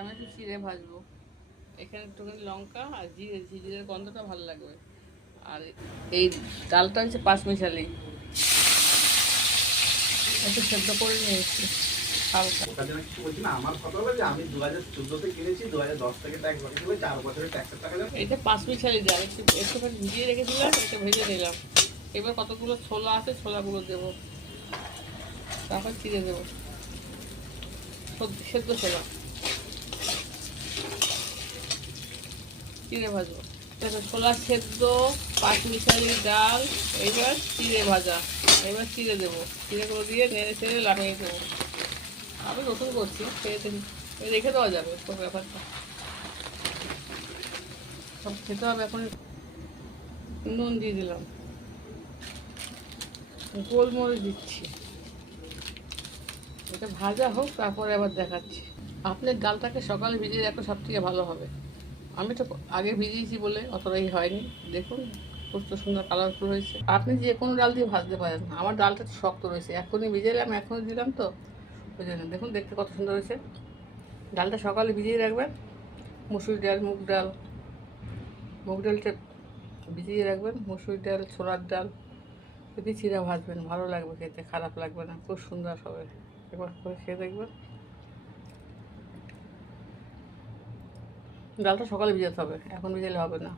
আমি একটু চিড়ে ভাজবো। এখানে একটুখানি লঙ্কা আর জিরে, জিরের গন্ধটা ভালো লাগবে। আর এই ডালটা হচ্ছে পাঁচমিশালি, একটু সেদ্ধ করে নিয়েছি হালকা। এটা পাঁচমিশালি ডাল, একটুখানি ভিজিয়ে রেখেছিলাম, এটা ভেজে নিলাম। এবার কতগুলো ছোলা আছে, ছোলাগুলো দেবো, তারপর চিড়ে দেবো, সেদ্ধ ছোলা চিড়ে ভাজবো। দেখো ছোলা সেদ্ধ, পাঁচমিশালি ডাল, এবার চিড়ে ভাজা। এবার চিড়ে দেবো, চিড়েগুলো দিয়ে নেড়ে চেড়ে লামিয়ে দেবো। আমি নতুন করছি, খেয়ে রেখে দেওয়া যাবে সব ব্যাপারটা, সব খেতে হবে। এখন নুন দিয়ে দিলাম, গোলমরিচ দিচ্ছি। এটা ভাজা হোক, তারপরে আবার দেখাচ্ছি। আপনার ডালটাকে সকালে ভিজিয়ে রাখলে সব থেকে ভালো হবে। আমি তো আগে ভিজিয়েছি বলে অতটাই হয়নি। দেখুন কত সুন্দর কালারফুল হয়েছে। আপনি যে কোনো ডাল দিয়ে ভাজতে পারেন, আমার ডালটা তো শক্ত রয়েছে, এখনই ভিজালাম, এখনই দিলাম তো ওই জন্য। দেখুন দেখতে কত সুন্দর হয়েছে। ডালটা সকালে ভিজিয়ে রাখবেন, মুসুর ডাল, মুগ ডালটা ভিজিয়ে রাখবেন, মুসুর ডাল, ছোলার ডাল যদি চিরা ভাজবেন, ভালো লাগবে খেতে, খারাপ লাগবে না, খুব সুন্দর হবে। একবার করে খেয়ে দেখবেন। ডালটা সকালে ভিজাতে হবে, এখন ভিজালে হবে না।